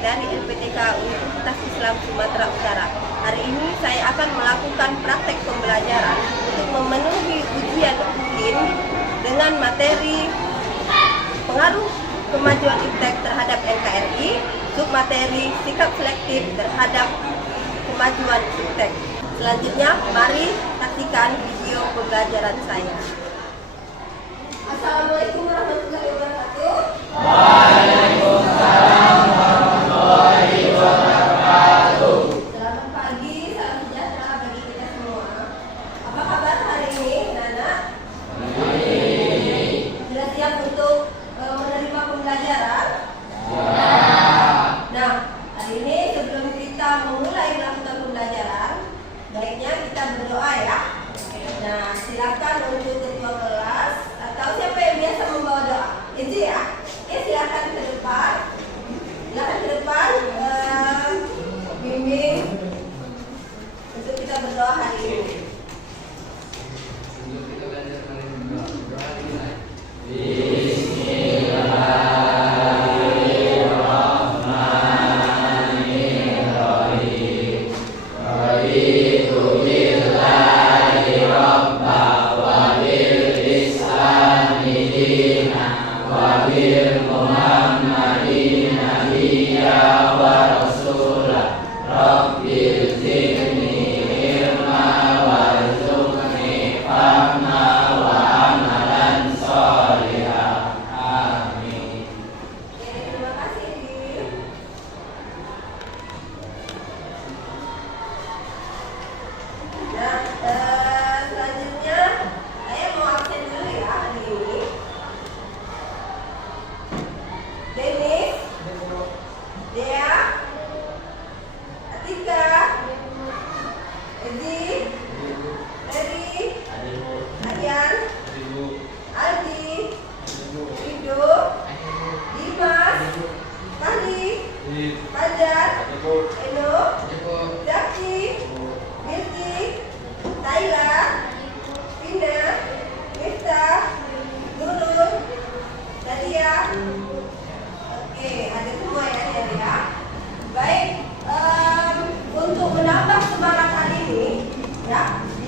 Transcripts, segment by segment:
dari LPTK Universitas Islam Sumatera Utara. Hari ini saya akan melakukan praktek pembelajaran untuk memenuhi ujian UIN dengan materi pengaruh kemajuan iptek terhadap NKRI, submateri sikap selektif terhadap kemajuan iptek. Selanjutnya, mari saksikan video pembelajaran saya. Assalamualaikum warahmatullahi wabarakatuh. Waalaikumsalam warahmatullahi wabarakatuh. Selamat pagi, salam sejahtera bagi kita semua. Apa kabar hari ini, anak-anak? Sudah siap untuk menerima pembelajaran? Nah, hari ini sebelum kita memulai melakukan pembelajaran, baiknya kita berdoa ya. Nah, silakan untuk ketua kelas atau siapa yang biasa membawa doa. Itu ya. Oke, silakan ke depan. Silakan ke depan. Bimbing untuk kita berdoa hari ini.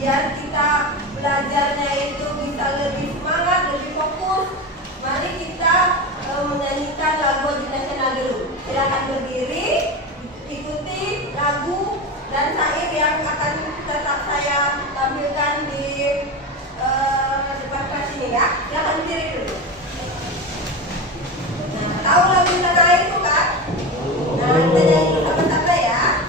Biar kita belajarnya itu bisa lebih semangat, lebih fokus. Mari kita menyanyikan lagu wajib nasional dulu. Silakan berdiri, ikuti lagu dan syair yang akan tetap saya tampilkan di depan kelas ini ya. Silakan berdiri dulu. Nah, tahu lagu tanah air itu kan? Nah, kita nyanyi sama-sama ya.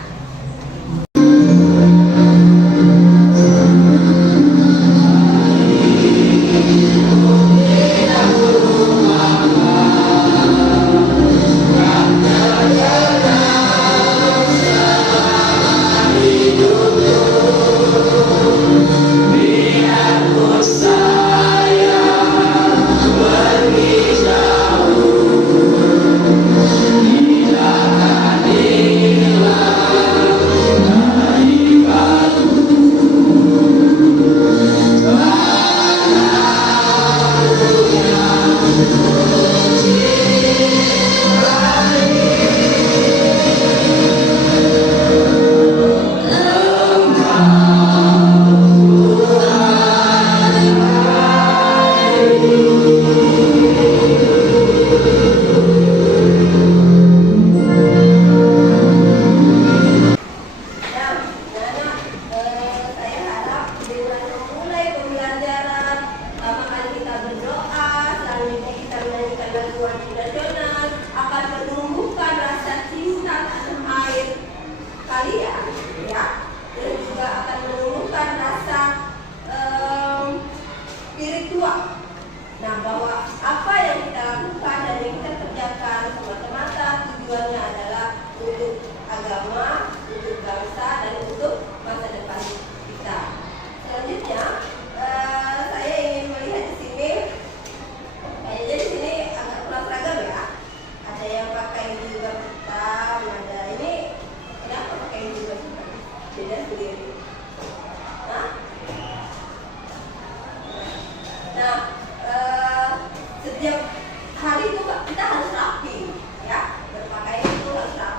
Nah, bahwa apa yang kita lakukan dan yang kita kerjakan semata-mata tujuannya adalah untuk agama, untuk bangsa, dan untuk masa depan kita. Selanjutnya, saya ingin melihat di sini, kayaknya di sini agak kurang seragam ya. Ada yang pakai jilbab hitam, ada ini kenapa pakai jilbab hitam? Beda sendiri. Nah, setiap hari itu kita harus rapi, ya, berpakaian itu harus rapi.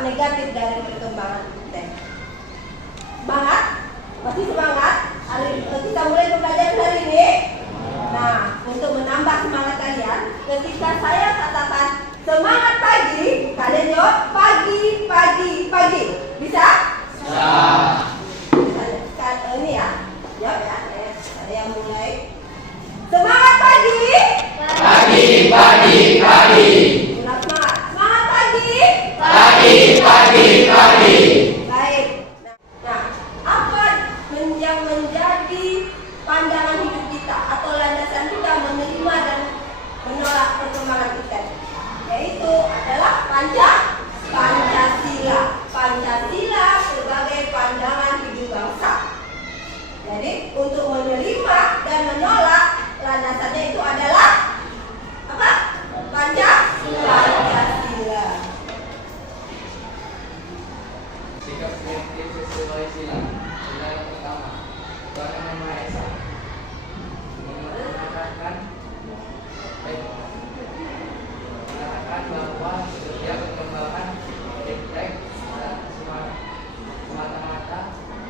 dampak negatif dari perkembangan iptek. Semangat? Masih semangat? Kita mulai pembelajaran hari ini. Nah, untuk menambah semangat kalian, ketika saya katakan semangat pagi, kalian jawab pagi, pagi, pagi. Bisa? Bisa. Ini ya, jawab ya. Saya mulai. Semangat pagi. Pagi, pagi, pagi. Ulang semangat. Semangat pagi. Pagi, pagi, pagi. Baik. Nah, apa yang menjadi pandangan hidup kita atau landasan kita menerima dan menolak perkembangan iptek? Yaitu adalah Pancasila. Pancasila sebagai pandangan hidup bangsa. Jadi untuk menerima dan menolak landasannya itu adalah apa? Pancasila. Sikap prinsip sesuai sila. Sila yang pertama, Tuhan Yang Maha Esa. Mengatakan bahwa setiap perkembangan iptek semata-mata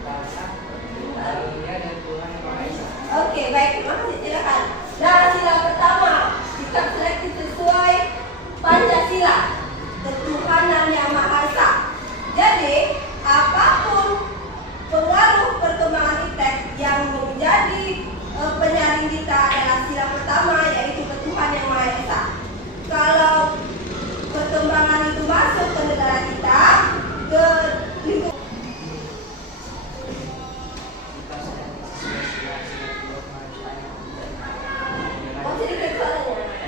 karena karunia dan Tuhan Yang Maha Esa. Oke, baik, terima kasih, silakan. Nah, sila pertama, sikap selektif sesuai Pancasila, ketuhanan yang Maha Esa. Jadi, apapun pengaruh perkembangan iptek yang menjadi penyaring kita adalah sila pertama, yaitu ketuhanan yang Maha Esa. Kalau perkembangan itu masuk ke negara kita, ke lingkungan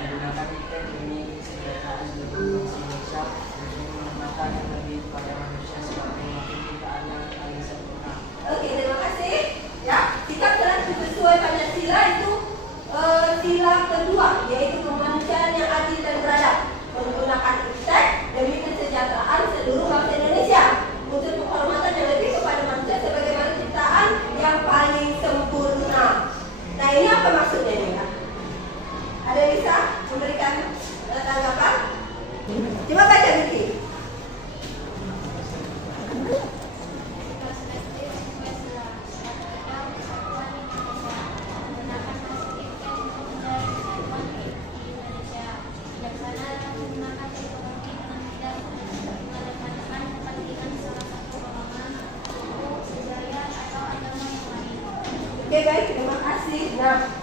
Menggunakan iptek demi kesejahteraan seluruh bangsa Indonesia untuk menempatkan yang lebih pada manusia sebagai wakil ciptaan yang paling sempurna. Oke, terima kasih. Ya, sikap selektif sesuai Pancasila itu sila kedua, yaitu kemanusiaan yang adil dan beradab, menggunakan iptek demi kesejahteraan seluruh bangsa Indonesia, untuk penghormatan yang lebih kepada manusia sebagai makhluk ciptaan yang paling sempurna. Nah, ini apa maksudnya nih, ya? Ada yang bisa memberikan tanggapan? Coba baca Vicky. Oke, baik, terima kasih. Nah,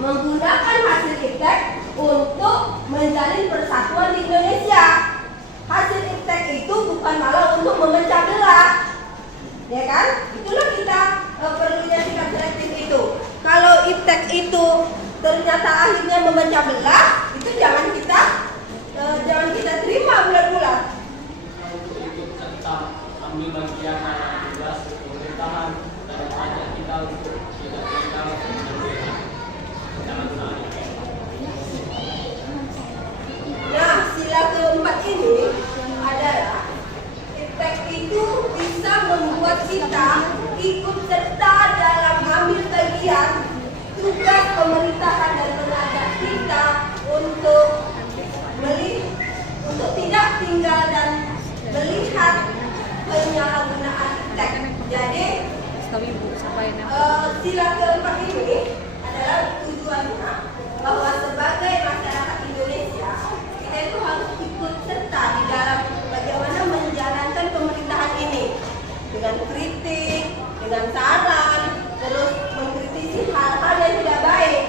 menggunakan hasil iptek untuk menjalin persatuan di Indonesia. Hasil iptek itu bukan malah untuk memecah belah, ya kan? Itulah kita perlunya sikap selektif itu. Kalau iptek itu ternyata akhirnya memecah belah, itu jangan kita terima bulat-bulat. Untuk ikut serta ambil bagian dalam tugas pemerintahan dan ajak kita untuk tidak tinggal berbeda. Jangan gunakan iptek. Nah, sila keempat ini adalah iptek itu bisa membuat kita ikut serta dalam ambil bagian tugas pemerintahan dan mengajak kita untuk tidak tinggal dan melihat penyalahgunaan iptek. Jadi sila keempat ini adalah tujuannya bahwa sebagai masyarakat Indonesia kita itu harus ikut serta di dalam bagaimana menjalankan pemerintahan ini dengan kritik, dengan saran, terus mengkritisi hal-hal yang tidak baik.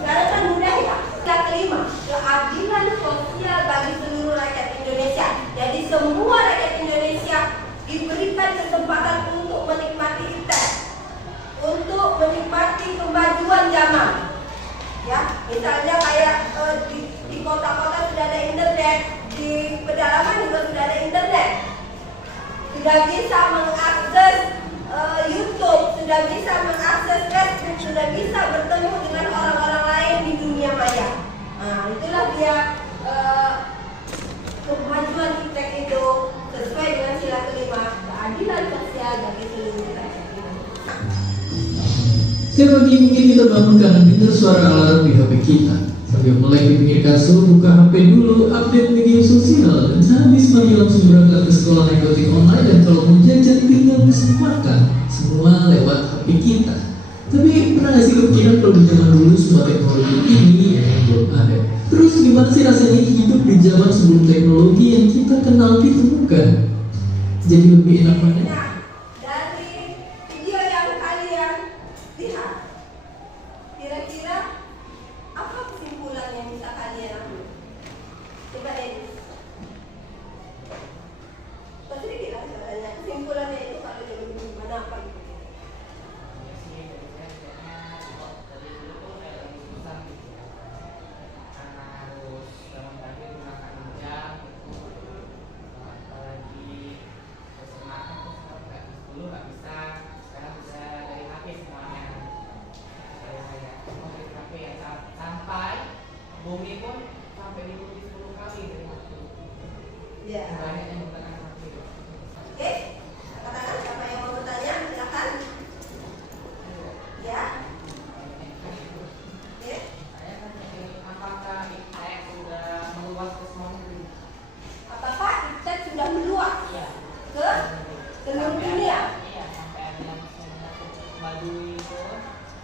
Sekarang kan mudah ya. Sila kelima, keadilan sosial bagi seluruh rakyat Indonesia. Jadi semua rakyat Indonesia diberikan kesempatan untuk menikmati iptek, untuk menikmati kemajuan zaman. Ya, misalnya kayak di kota-kota sudah ada internet, di pedalaman juga sudah ada internet, sudah bisa mengakses YouTube, sudah bisa mengakses Facebook, sudah bisa bertemu dengan orang-orang lain di dunia maya. Nah, itulah dia kemajuan iptek itu sesuai dengan sila kelima, keadilan sosial bagi seluruh rakyat Indonesia. Setiap pagi mungkin kita bangun karena dengar suara alarm di HP kita. Sambil mulai di pinggir kasur, buka HP dulu, update media sosial, dan sehabis pagi langsung berangkat ke sekolah naik ojek online, dan kalau mau jajan tinggal pesen makan, semua lewat HP kita. Tapi pernah gak sih kepikiran kalau di zaman dulu semua teknologi ini yang belum ada? Terus gimana sih rasanya hidup di zaman sebelum teknologi yang kita kenal ditemukan? Jadi lebih enak mana? Nah, dari video yang kalian lihat, kira-kira apa kesimpulan yang bisa kalian ambil? Coba Dennis. Sedikit lah sebenarnya kesimpulannya itu kalau jadi gimana apa gitu. Bumi pun sampai diuji 10 kali dari waktu. Ya. Banyak yang menggunakan HP. Oke, katakan siapa yang mau bertanya, silakan. Ya. Oke. Saya tanya, apakah internet sudah meluas ke semua negeri? Apakah internet sudah meluas Iya. ke seluruh dunia? Iya, sampai ada yang Baduy itu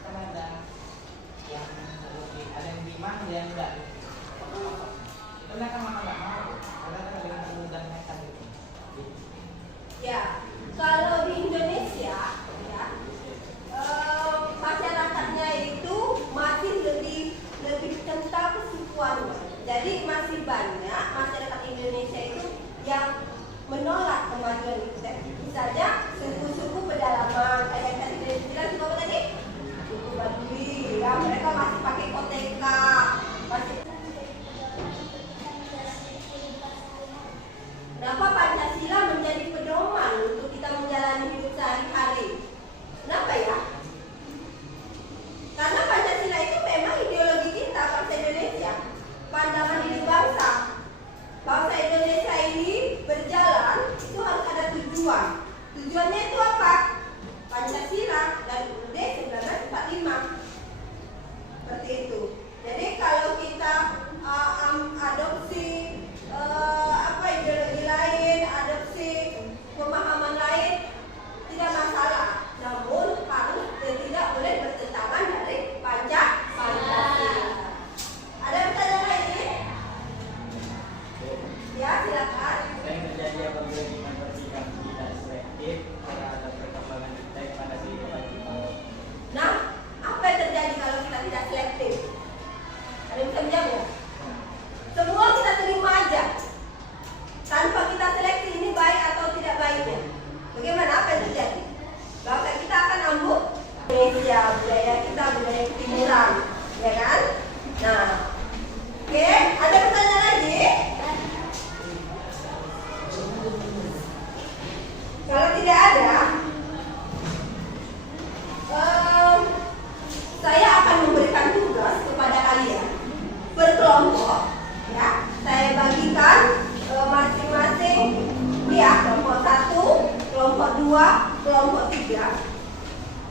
kan ada yang ada yang dimang, ada yang enggak. Itu mereka makan nggak mau, karena kan ada yang mudah mereka gitu. Ya, kalau di Indonesia, ya, masyarakatnya itu masih lebih kental kesukuannya. Jadi masih banyak masyarakat Indonesia itu yang menolak kemajuan internet. Misalnya suku-suku pedalaman, kayak yang tadi bilang suku apa tadi? Suku Baduy, ya mereka masih pakai koteka, masih. Kenapa Pancasila menjadi pedoman untuk kita menjalani hidup sehari-hari? Kenapa ya? Karena Pancasila itu memang ideologi kita bangsa Indonesia, pandangan hidup bangsa. Bangsa Indonesia ini berjalan itu harus ada tujuan. Tujuannya itu apa? Pancasila dan UUD 1945. Seperti itu. Jadi kalau kita adopsi ideologi lain, adopsi pemahaman lain, tidak masalah. Namun harus dan tidak boleh bertentangan dari Pancasila. Ada pertanyaan lain? Ya, silakan. Yang terjadi apabila kita bersikap tidak selektif terhadap perkembangan internet pada kehidupan kita. Nah, apa yang terjadi kalau kita tidak selektif? Ada yang bisa menjawab ya? Semua kita terima aja, tanpa kita seleksi ini baik atau tidak baiknya. Bagaimana, apa yang terjadi? Bangsa kita akan ambruk. Indonesia, budaya kita budaya ketimuran, ya kan? Nah, oke, ada pertanyaan lagi? Kalau tidak ada, saya akan memberikan tugas kepada kalian berkelompok. Ya, saya bagikan masing-masing ya, kelompok 1, kelompok 2, kelompok 3.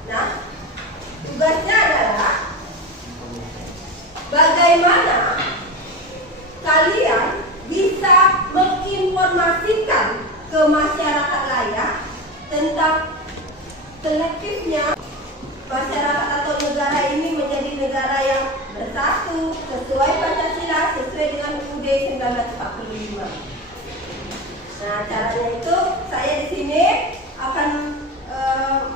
Nah, tugasnya adalah bagaimana kalian bisa menginformasikan ke masyarakat layak tentang selektifnya masyarakat atau negara ini menjadi negara yang bersatu sesuai Pancasila, sesuai dengan UUD 1945. Nah, caranya itu saya di sini akan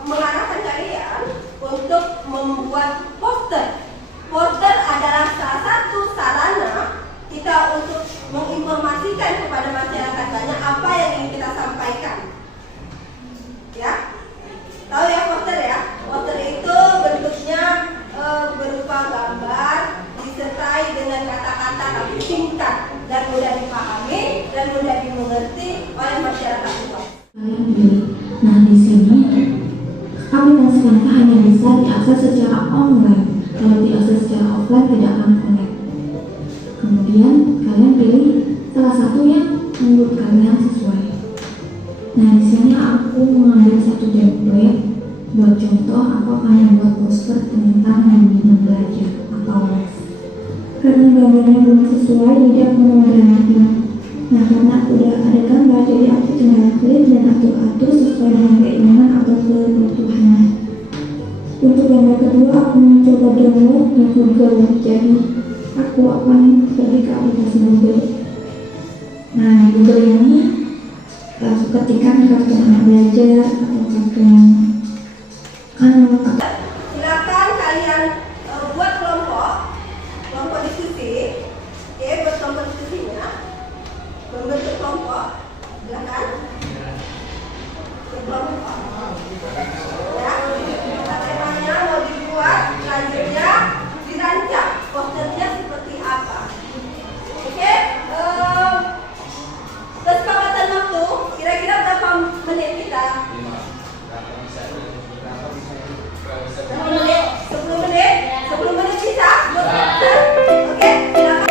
mengarahkan kalian untuk membuat poster. Poster adalah salah satu sarana kita untuk menginformasikan kepada masyarakat banyak apa yang ingin kita sampaikan. Ya, tahu ya poster ya? Poster itu bentuknya berupa gambar disertai dengan kata-kata tapi singkat dan mudah dipahami dan mudah dimengerti oleh masyarakat luas. Nah, di sini aplikasi Kanva hanya bisa diakses secara online. Kalau diakses secara offline tidak akan connect. Kemudian kalian pilih salah satu yang menurut kalian sesuai. Nah, di sini aku mengambil satu template. Buat contoh, aku akan membuat poster tentang bimbingan belajar atau les. Karena gambarnya belum sesuai, jadi aku mengganti. Nah, karena aku udah ada gambar, jadi aku tinggal klik dan atur-atur sesuai dengan keinginan atau kebutuhannya. Untuk gambar kedua, aku mencoba download di Google, jadi aku akan pergi ke aplikasi Google. Nah, di Google ini aku ketikkan kartu anak belajar atau kartu atau Silakan kalian buat kelompok diskusi. Oke, buat kelompok diskusinya. Membentuk kelompok. Silakan. Kelompok. Ya. Temanya mau dibuat, selanjutnya dirancang posternya seperti apa. Oke. Kesepakatan waktu. Kira-kira berapa menit kita? 10 menit? 10 menit? 10 menit bisa? Oke, silakan.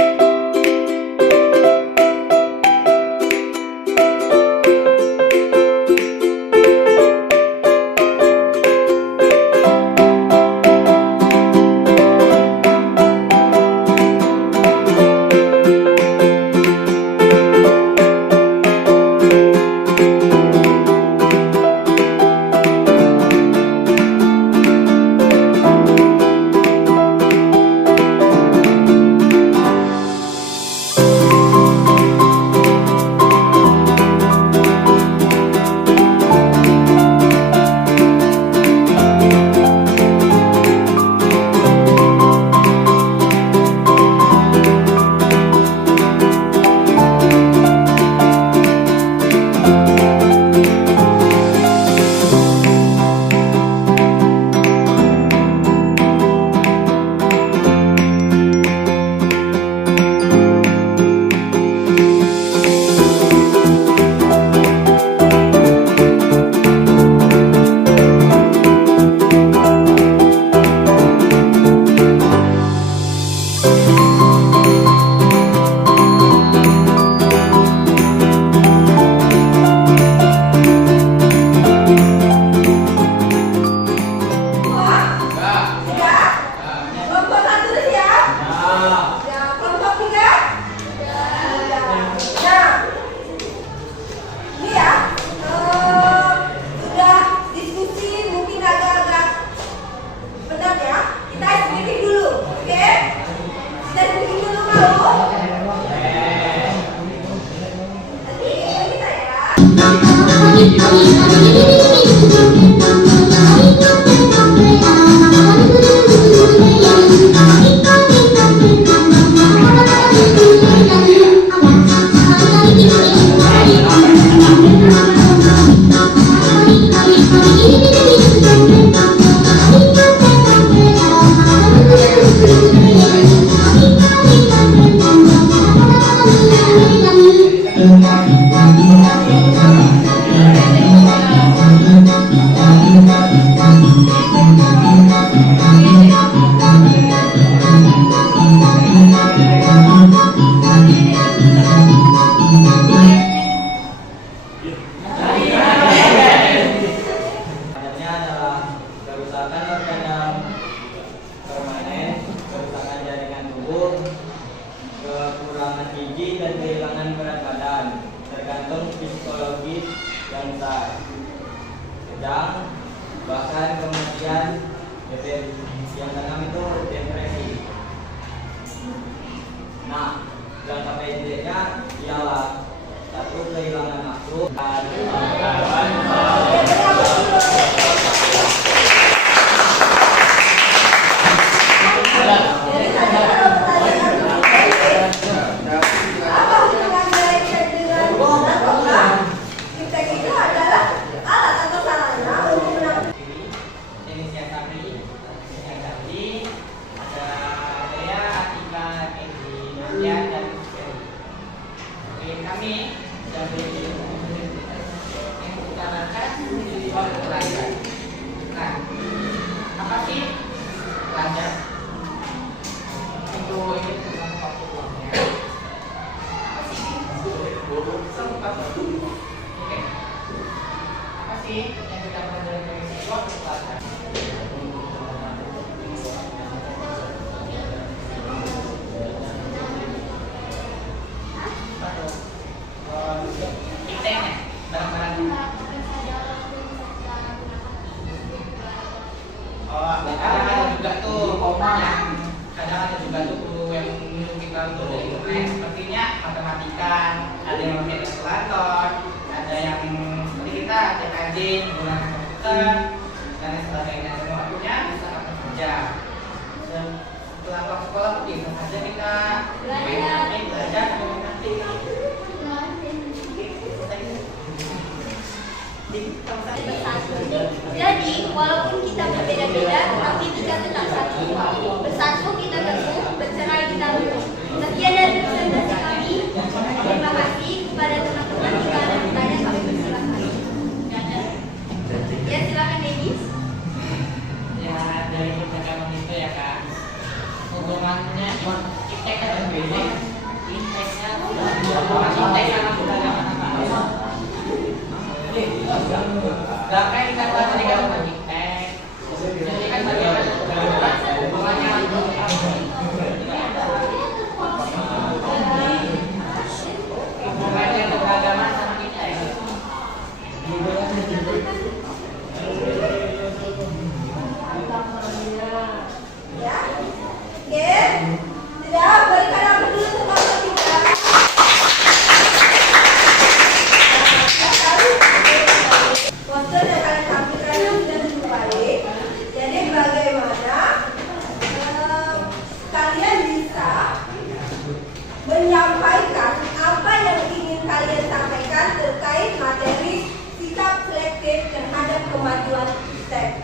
bahkan kemudian yang keenam itu depresi. Nah, jangka pendeknya ialah satu, kehilangan nafsu dan kami dari yang utarakan di soal pelajaran. Nah, apa sih pelajar? Itu ini tentang waktu luangnya. Apa sih? Sempat. Oke. Apa sih yang kita pelajari dari waktu pelajaran? kalkulator, ada yang seperti kita cek rajin menggunakan komputer dan lain sebagainya. Dan waktunya bisa apa saja. Setelah waktu sekolah pun bisa saja kita main belajar sampai nanti. Jadi, walaupun kita berbeda-beda, tapi kita tetap satu. Bersatu kita teguh, bercerai kita luluh. Sekian dari presentasi kami. Terima kasih kepada teman-teman. Jika ada bertanya, kami persilakan. Ya, silakan Dennis. Ya, dari percakapan itu ya kak, hubungannya iptek dan beda. Ipteknya sama perdagangan apa? Bahkan kata tadi kalau iptek, jadi kan bagaimana hubungannya hubungannya beragama sama iptek. Ya, oke. Sudah, berikan apa dulu tepuk kita. Poster yang kalian tampilkan sudah cukup baik. Jadi bagaimana kalian bisa menyampaikan apa yang ingin kalian sampaikan terkait materi sikap selektif terhadap kemajuan iptek.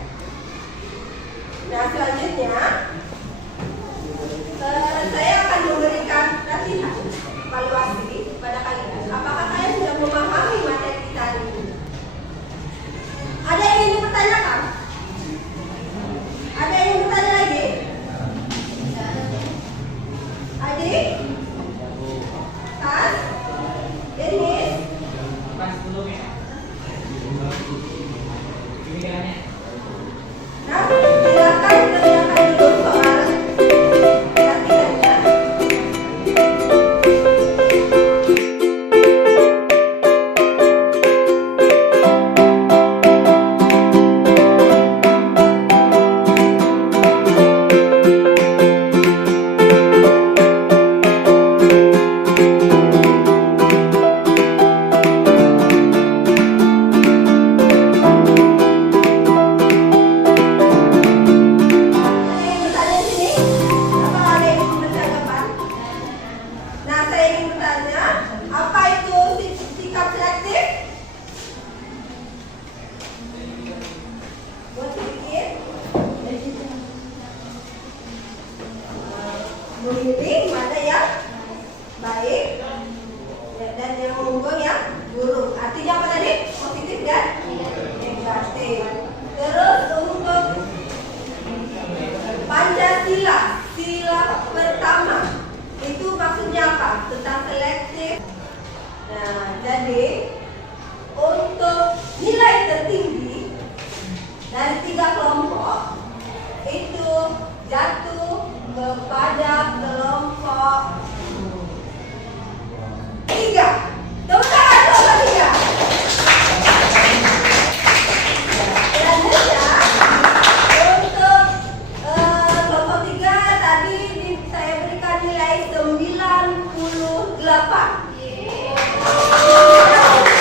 Nah, selanjutnya saya akan memberikan latihan evaluasi pada kalian. Apakah kalian sudah memahami materi kita ini? Ada yang ingin dipertanyakan? Ada yang ingin bertanya lagi? Adik? Tas? Dennis? Pas dulu ya. Pemikirannya. Nah, silakan kerjakan dulu soal latihannya. Memilih mana yang baik dan yang mengunggul yang buruk. Artinya apa tadi? Positif dan negatif. Terus untuk Pancasila, sila pertama, itu maksudnya apa? Tentang selektif. Nah, jadi untuk nilai tertinggi dari 3 kelompok itu jatuh kepada kelompok 3. Tepuk tangan kelompok 3. Selanjutnya untuk kelompok 3 tadi saya berikan nilai 98.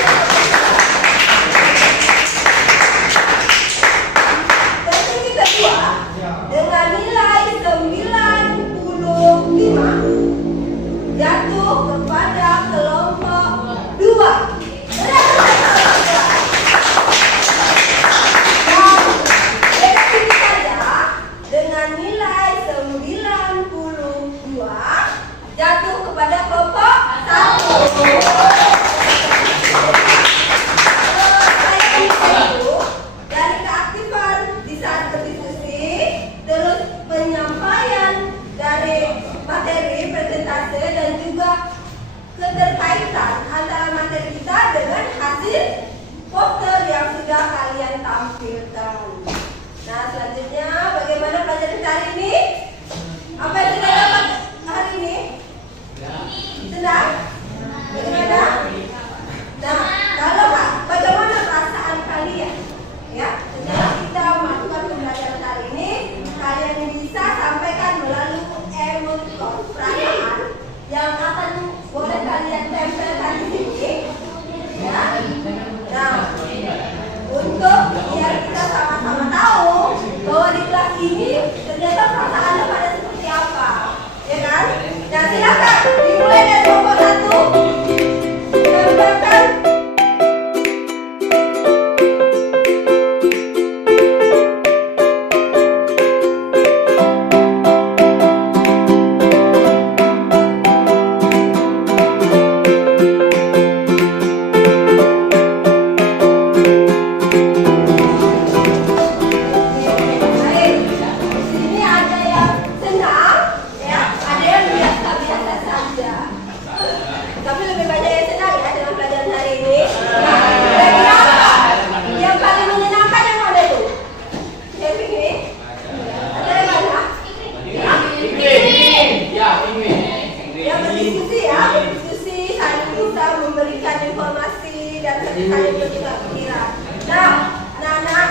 dan seringkali bertukar pikiran. Nah, anak-anak,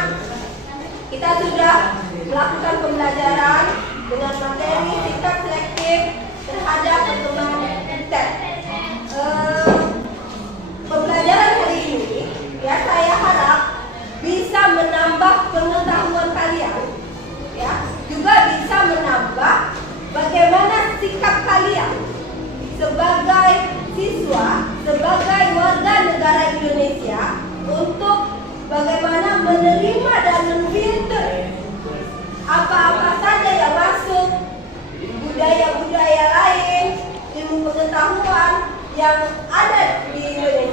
kita sudah melakukan pembelajaran dengan materi sikap selektif terhadap perkembangan epitetet. Pembelajaran hari ini, ya, saya harap bisa menambah pengetahuan kalian, ya, juga bisa menambah bagaimana sikap kalian sebagai siswa, sebagai warga negara Indonesia untuk bagaimana menerima dan memfilter apa-apa saja yang masuk, budaya-budaya lain, ilmu pengetahuan yang ada di Indonesia.